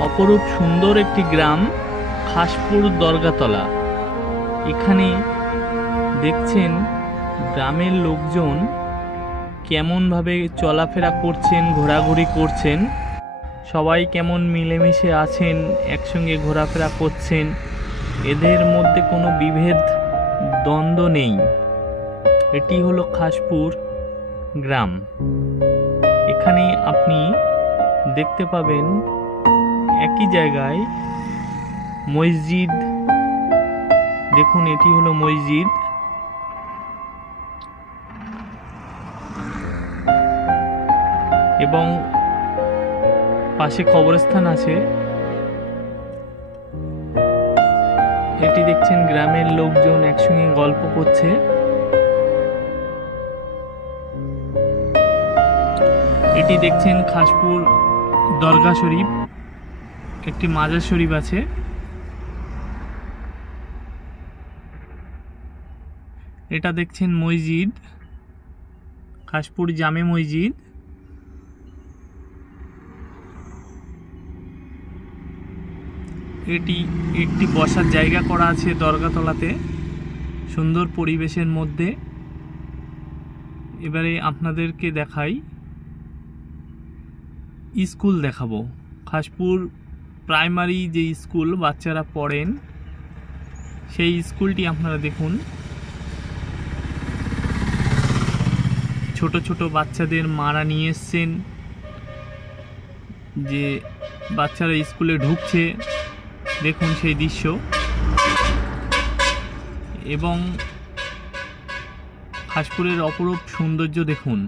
অপরূপ সুন্দর একটি গ্রাম খাসপুর দরগাতলা। এখানে দেখছেন গ্রামের লোকজন কেমনভাবে চলাফেরা করছেন, ঘোরাঘুরি করছেন, সবাই কেমন মিলেমিশে আছেন, একসঙ্গে ঘোরাফেরা করছেন, এদের মধ্যে কোনো বিভেদ দ্বন্দ্ব নেই। এটি হলো খাসপুর গ্রাম। এখানে আপনি দেখতে পাবেন একই জায়গায় মসজিদ। দেখুন, এটি হলো মসজিদ এবং পাশে কবরস্থান আছে। এটি দেখছেন গ্রামের লোকজন একসঙ্গে গল্প করছে। এটি দেখছেন খাসপুর দরগা শরীফ, একটি মাজার শরীফ আছে। এটা দেখছেন মসজিদ, খাসপুর জামে মসজিদ। এটি একটি বসার জায়গা করা আছে দরগাতলাতে, সুন্দর পরিবেশের মধ্যে। এবারে আপনাদেরকে দেখাই, স্কুল দেখাবো। খাসপুর প্রাইমারি যে স্কুল বাচ্চারা পড়েন, সেই স্কুলটি আপনারা দেখুন। ছোট ছোট বাচ্চাদের মারা নিয়ে এসছেন, যে বাচ্চারা স্কুলে ঢুকছে, দেখুন সেই দৃশ্য। এবং খাসপুরের অপরূপ সৌন্দর্য দেখুন।